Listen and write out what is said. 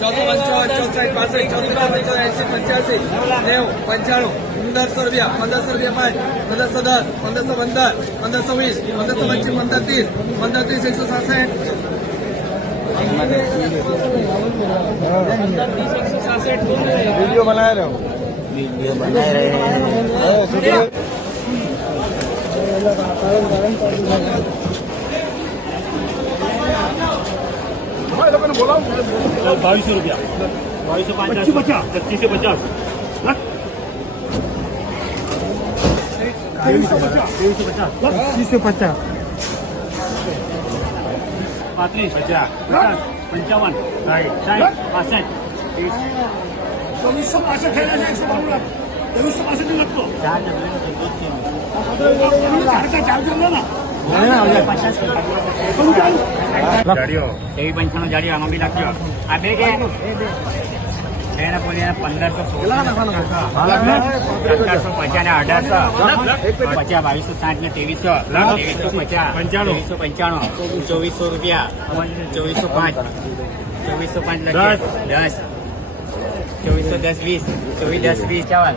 1455 64 65 84 85 90 95 1500 રૂપિયા 1510 1515 1520 1525 1530 167 वीडियो बना रहे हो बोला 2200 रुपया 2250 2550 2350 35 50 55 60 65 लगतो જાડીઓ 2395 જાડીઓ આમાં બી નાખ્યો આ બે કે એના પોલી 1516 1750 ને 1800 2260 ને 2350 2495 રૂપિયા 2405 2405 10 2410 20 2410 20 ચાવલ